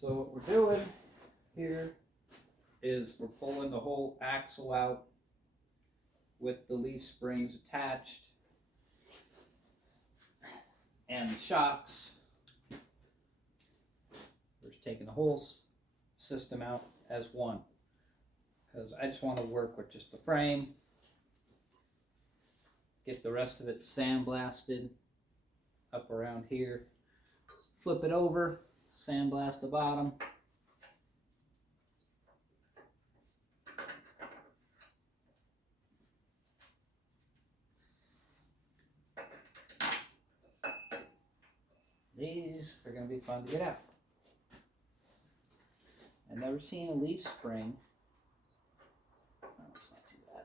So what we're doing here is we're pulling the whole axle out with the leaf springs attached and the shocks. We're just taking the whole system out as one because I just want to work with just the frame, get the rest of it sandblasted up around here, flip it over, sandblast the bottom. These are going to be fun to get out. I've never seen a leaf spring. Oh, it's not too bad.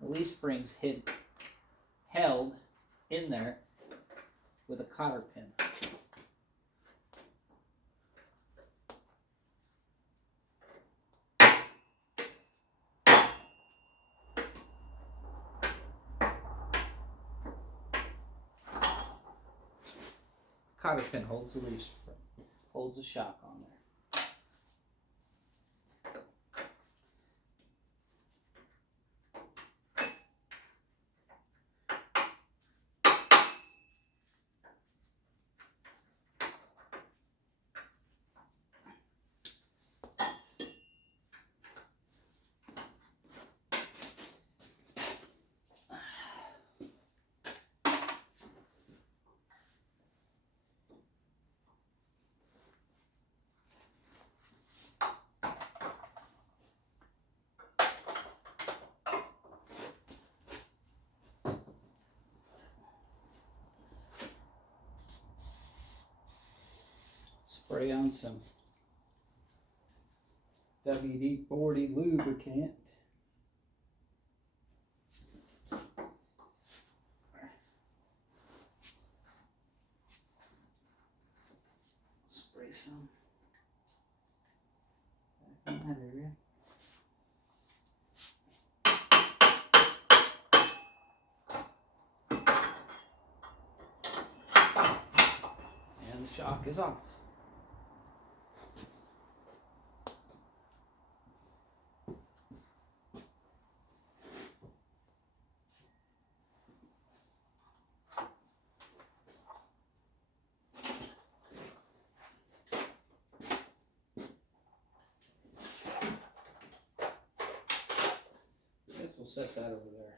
The leaf spring's held in there with a cotter pin. Cotter pin holds the leaf spring, holds the shock on there. Spray on some WD-40 lubricant. Spray some back in that area. And the shock is off. We'll set that over there.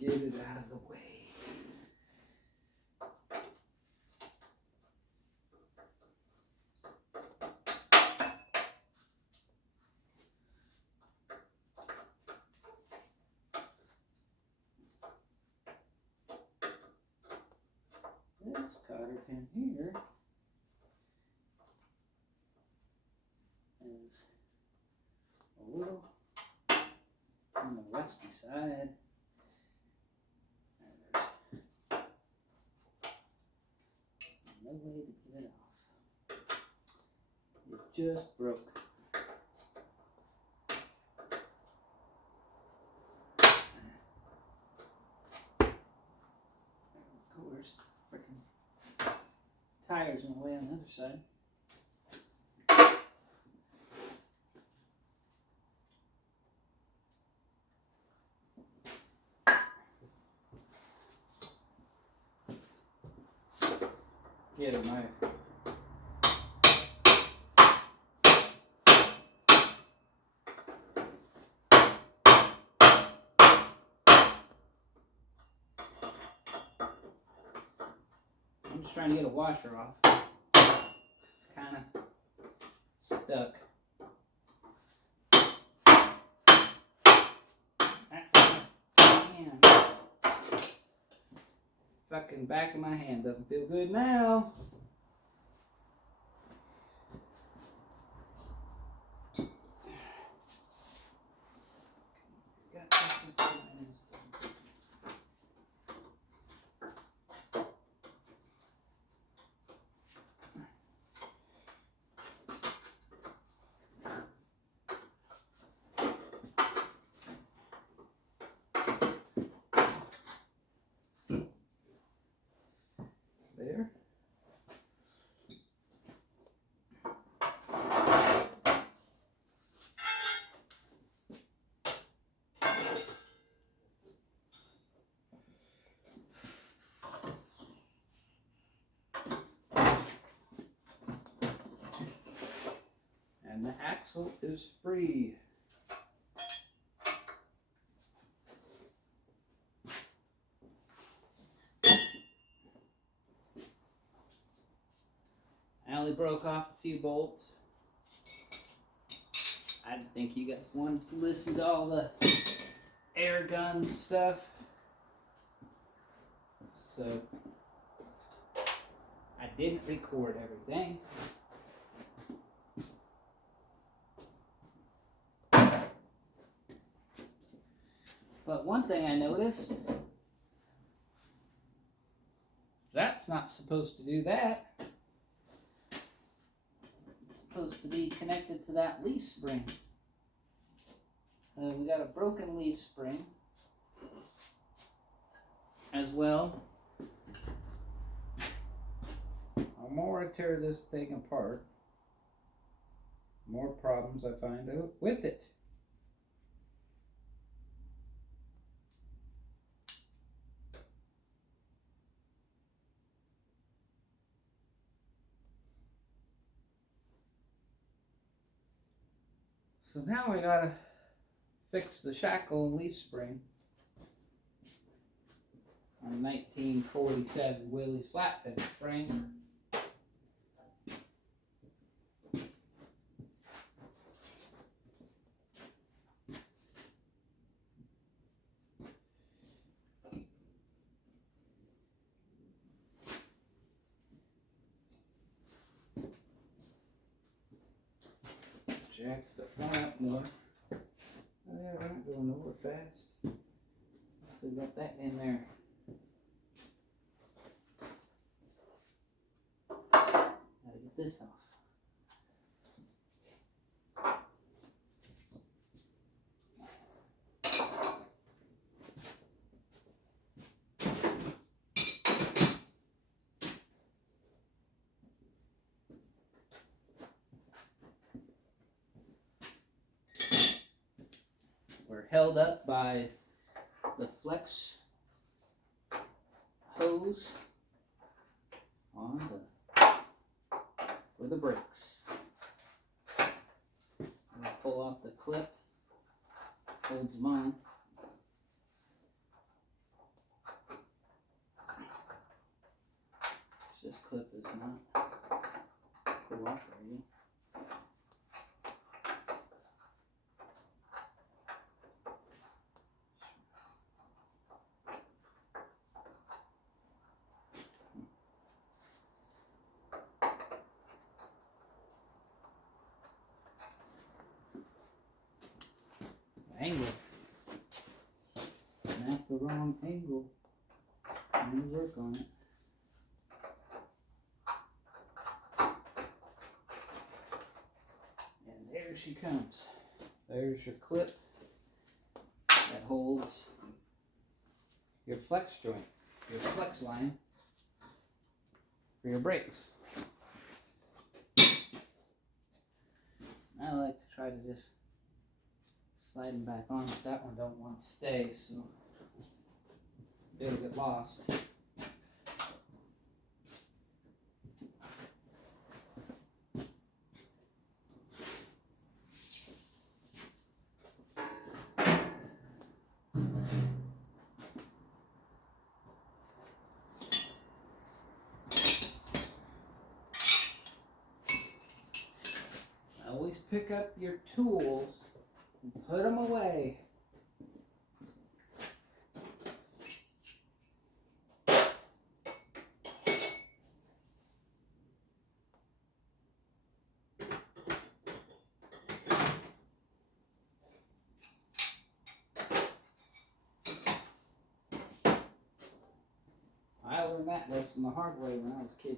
Get it out of the way. This cotter pin here is a little on the rusty side. And there's no way to get it off. It just broke. Of course, freaking tires in the way on the other side. Get it, Mike. I'm just trying to get a washer off. It's kind of stuck. Man. Fucking back of my hand doesn't feel good now. There. And the axle is free. I only broke off a few bolts. I didn't think you guys wanted to listen to all the air gun stuff. So I didn't record everything. But one thing I noticed, that's not supposed to do that. It's supposed to be connected to that leaf spring. We got a broken leaf spring as well. The more I tear this thing apart, the more problems I find out with it. So now I gotta fix the shackle and leaf spring on a 1947 Willie flat-fed spring. Jack the front up more. Oh yeah, we're not going nowhere fast. Still got that in there. Gotta get this off. We're held up by the flex hose on for the brakes. I'm gonna pull off the clip, holds them on. This clip is not cooperating. Angle. Not the wrong angle. Let me work on it. And there she comes. There's your clip that holds your flex joint, your flex line for your brakes. I like to try to just slide them back on, but that one don't want to stay, so it'll get lost. Always pick up your tools and put them away. I learned that lesson the hard way when I was a kid.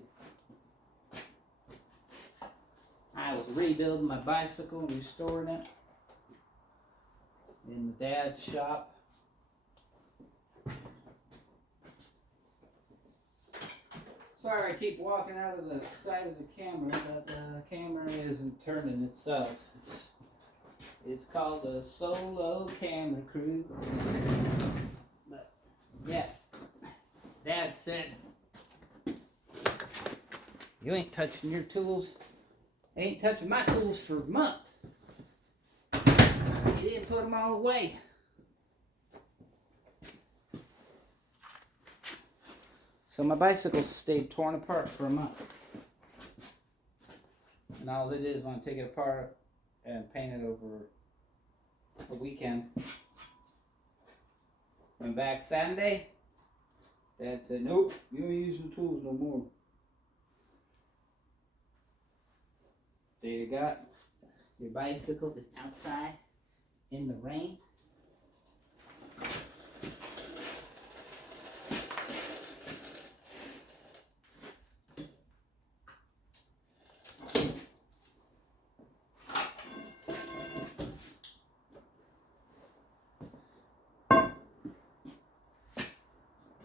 I was rebuilding my bicycle and restoring it in my dad's shop. Sorry, I keep walking out of the side of the camera, but the camera isn't turning itself. It's called a solo camera crew. But yeah, Dad said, you ain't touching your tools Ain't touching my tools for a month. He didn't put them all away. So my bicycle stayed torn apart for a month. And all it is when I take it apart and paint it over a weekend. Went back Sunday. Dad said, nope, you ain't using tools no more. There you got your bicycle is outside in the rain.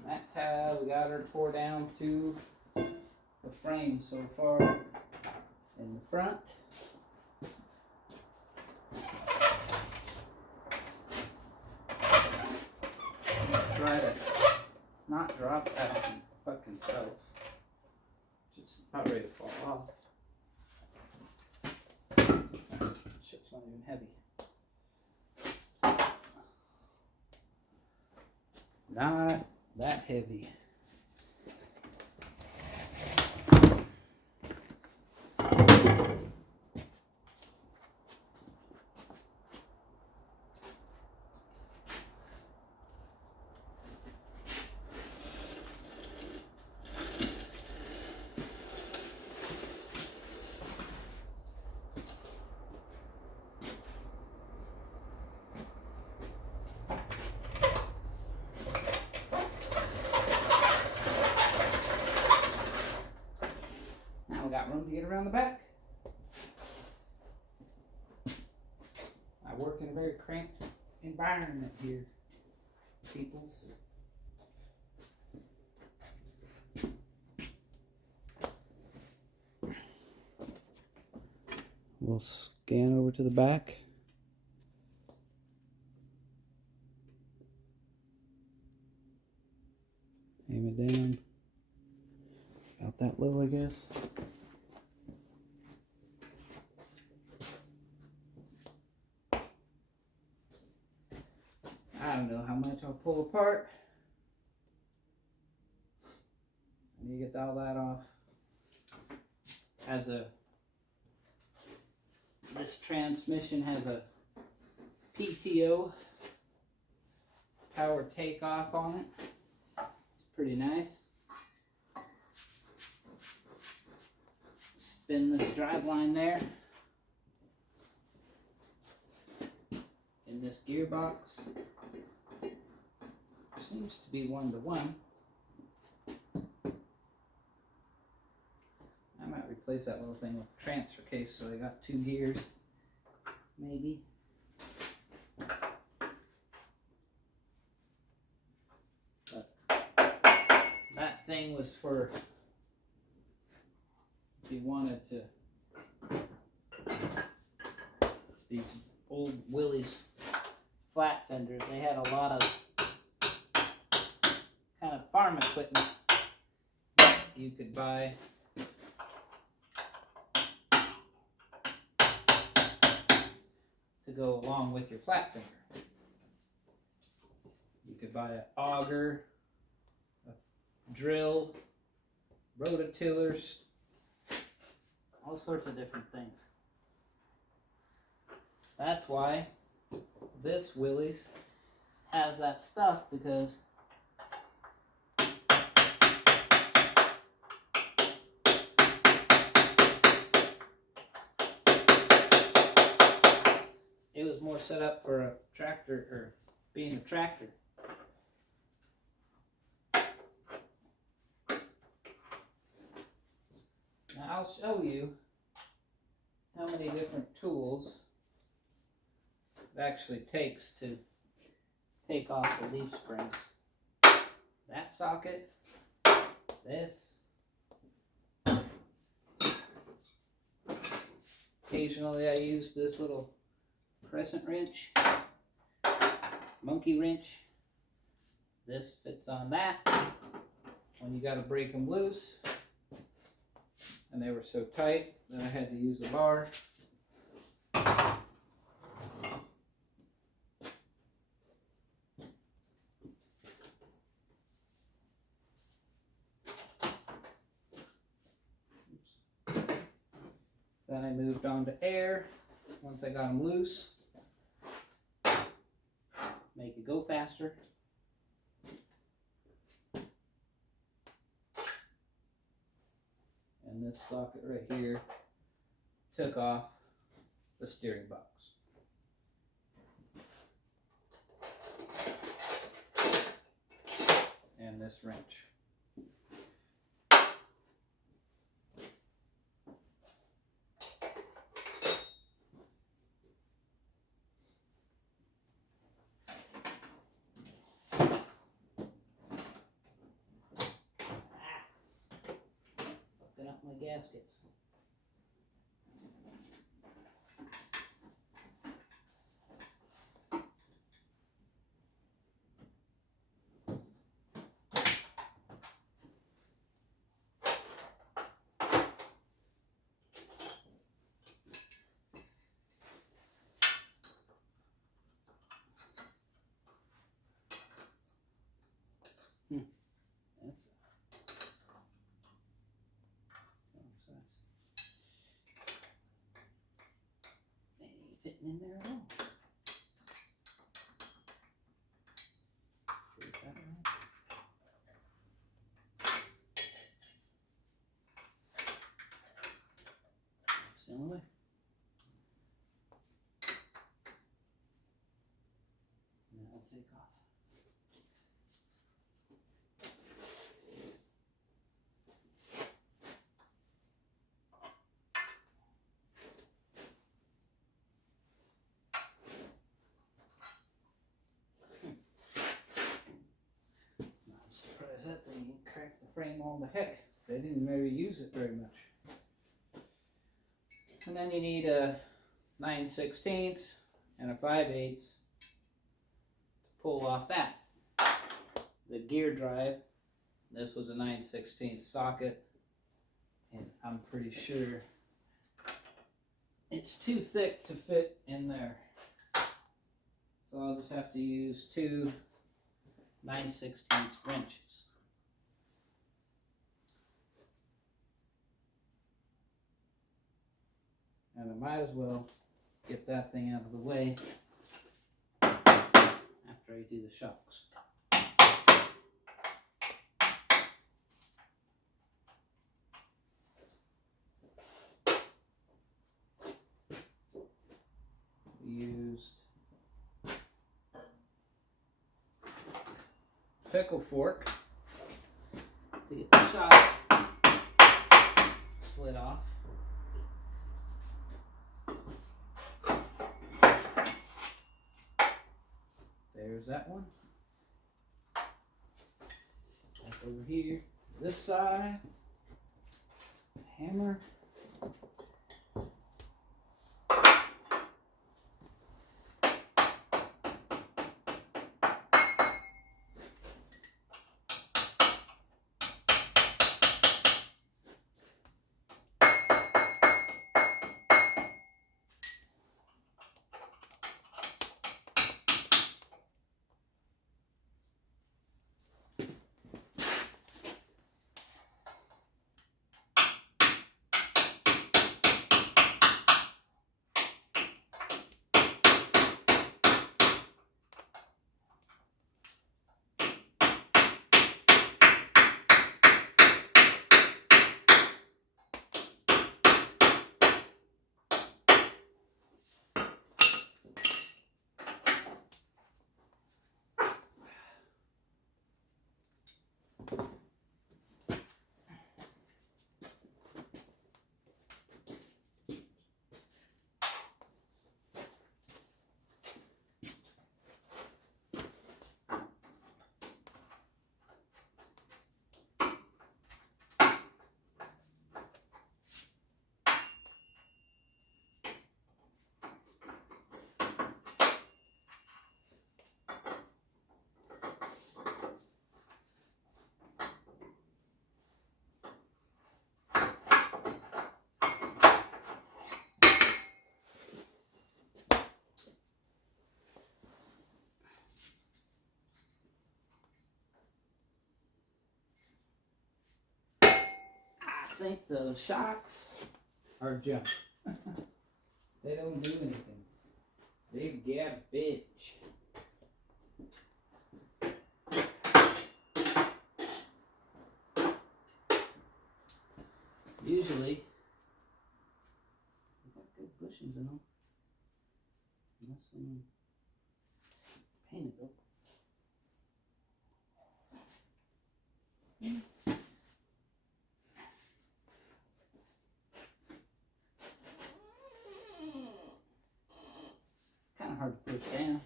That's how we got her tore down to the frame so far in the front. Try to not drop that on the fucking shelf. It's about ready to fall off. Shit's not even heavy. Not that heavy. Room to get around the back. I work in a very cramped environment here, peoples. We'll scan over to the back. Aim it down. About that low, I guess. I don't know how much I'll pull apart. I need to get all that off. This transmission has a PTO, power takeoff on it. It's pretty nice. Spin this drive line there. In this gearbox. Seems to be 1-to-1. I might replace that little thing with a transfer case so I got 2 gears, maybe. But that thing was for if you wanted to, these old Willie's flat fenders, they had a lot of kind of farm equipment you could buy to go along with your flat fender. You could buy an auger, a drill, rototillers, all sorts of different things. That's why this Willie's has that stuff, because it was more set up for a tractor, or being a tractor. Now I'll show you how many different tools it actually takes to take off the leaf springs. That socket, this. Occasionally I use this little crescent wrench, monkey wrench. This fits on that when you got to break them loose. and they were so tight that I had to use a bar. Then I moved on to air once I got them loose. Make it go faster. And this socket right here took off the steering box. And this wrench. Fucking up my gaskets. Fitting in there at all. Sure got it right. That's the only way. Now I'll take off. That thing cracked the frame all the heck. They didn't really use it very much. And then you need a 9/16 and a 5/8 to pull off that. The gear drive, this was a 9/16 socket, and I'm pretty sure it's too thick to fit in there. So I'll just have to use two 9/16 wrenches. And I might as well get that thing out of the way after I do the shocks. We used pickle fork to get the shocks slid off. There's that one. Back over here, this side, hammer. think the shocks are junk. They don't do anything. They garbage. Usually, they got good bushings in them. Unless someone painted them. Kind of hard to push down.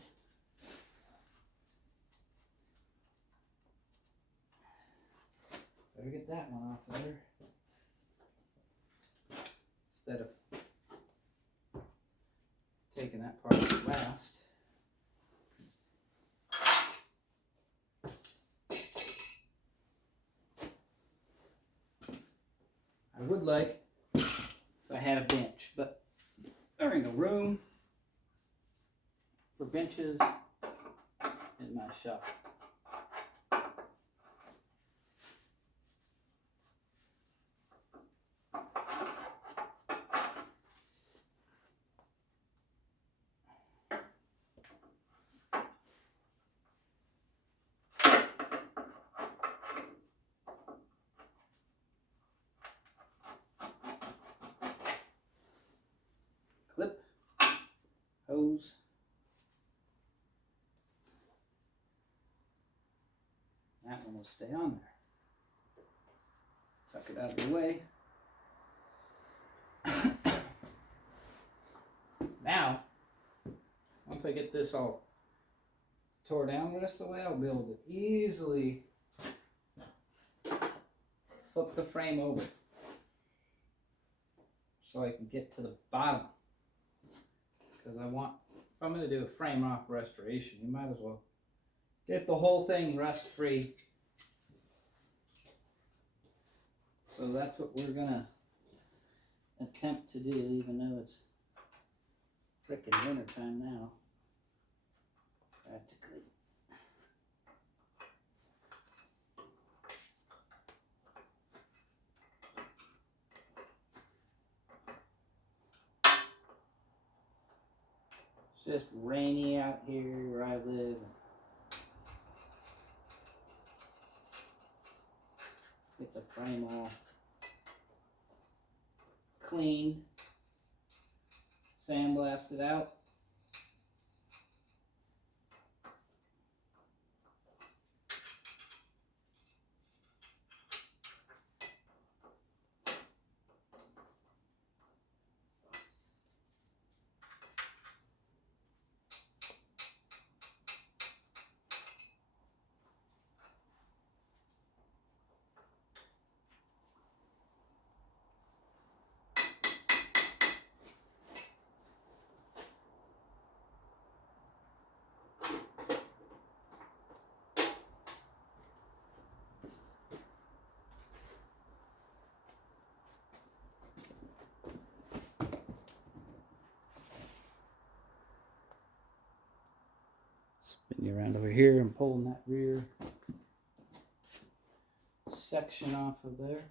Better get that one off of there. Instead of taking that part off last. I would like if I had a bench, but there ain't no room for benches in my shop. Clip, hose, that one will stay on there. Tuck it out of the way. Now, once I get this all tore down the rest of the way, I'll be able to easily flip the frame over so I can get to the bottom. Because if I'm going to do a frame off restoration, you might as well get the whole thing rust free. So that's what we're going to attempt to do, even though it's frickin' winter time now, practically. It's just rainy out here where I live. Get the frame all clean, sandblasted out. Spin you around over here and pulling that rear section off of there.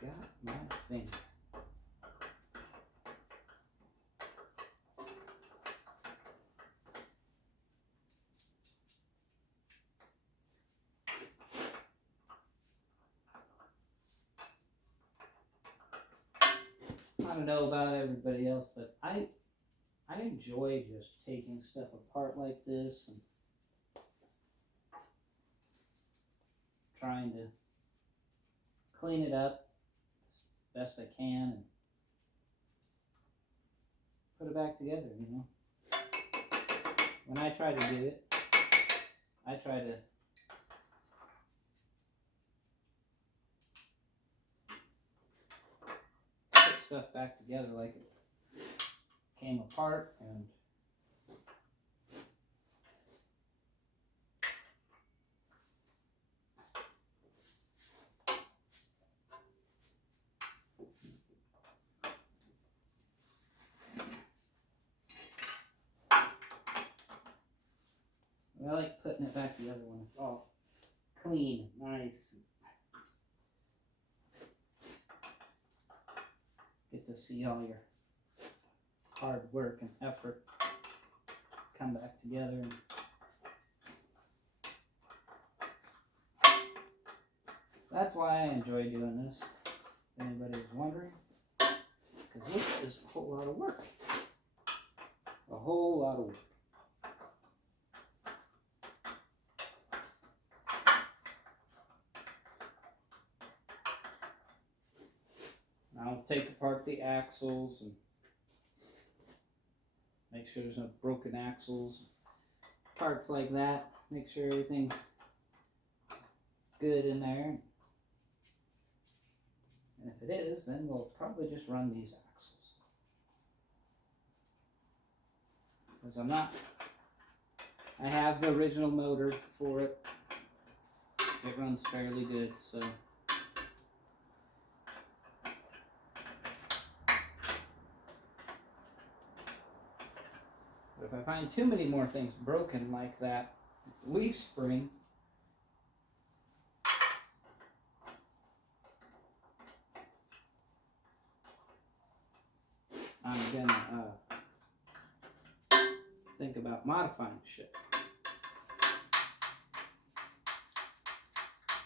Got my finger. I don't know about everybody else, but I enjoy just taking stuff apart like this and trying to clean it up as best I can and put it back together, you know. When I try to do it, I try to put stuff back together like it came apart and putting it back the other one. It's all clean, nice. Get to see all your hard work and effort come back together. And that's why I enjoy doing this, if anybody was wondering. Because this is a whole lot of work. A whole lot of work. I'll take apart the axles and make sure there's no broken axles, parts like that. Make sure everything's good in there. And if it is, then we'll probably just run these axles. Because I have the original motor for it. It runs fairly good, so. But if I find too many more things broken like that leaf spring, I'm gonna think about modifying shit.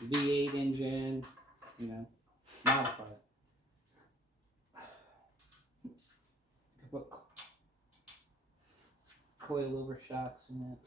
V8 engine, you know, modify it. Put coilover shocks in it.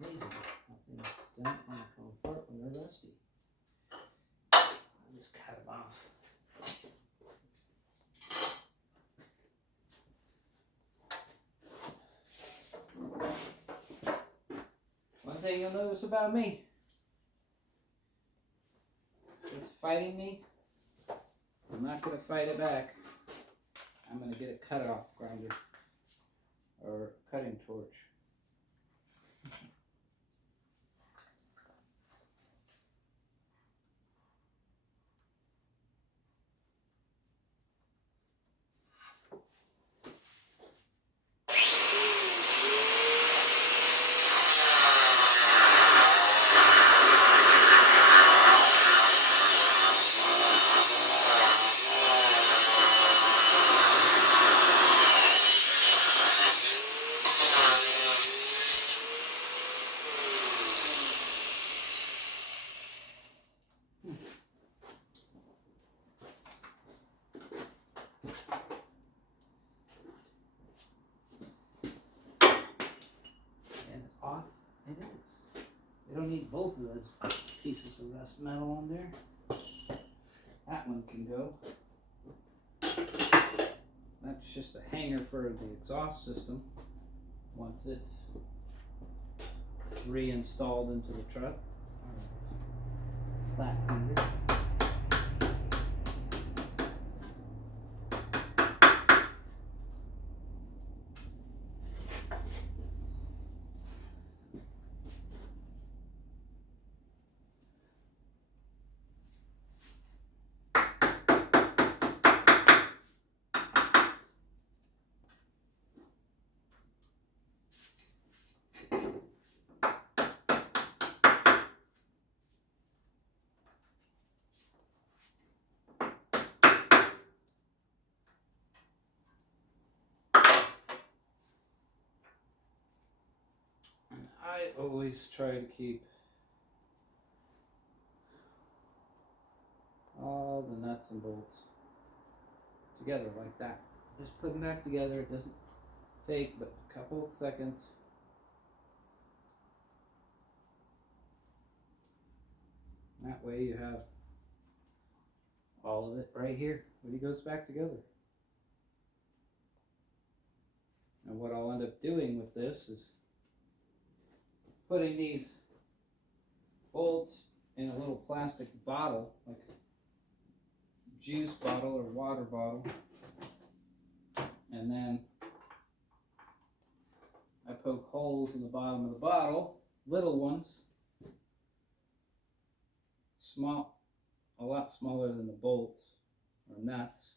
Amazing how things don't want to fall apart when they're rusty. I'll just cut them off. One thing you'll notice about me, if it's fighting me, I'm not going to fight it back. I'm going to get a cut-off grinder or cutting torch. need both of those pieces of rust metal on there. That one can go. That's just a hanger for the exhaust system once it's reinstalled into the truck. Flat fender. I always try to keep all the nuts and bolts together like that. Just put them back together. It doesn't take but a couple of seconds. That way you have all of it right here when it goes back together. And what I'll end up doing with this is putting these bolts in a little plastic bottle, like a juice bottle or water bottle, and then I poke holes in the bottom of the bottle, little ones, small, a lot smaller than the bolts or nuts,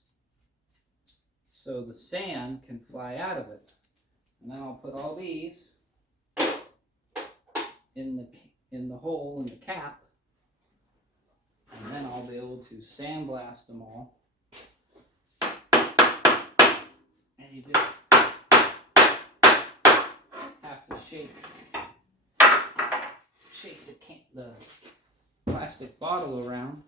so the sand can fly out of it. And then I'll put all these in the hole in the cap, and then I'll be able to sandblast them all. And you just have to shake the plastic bottle around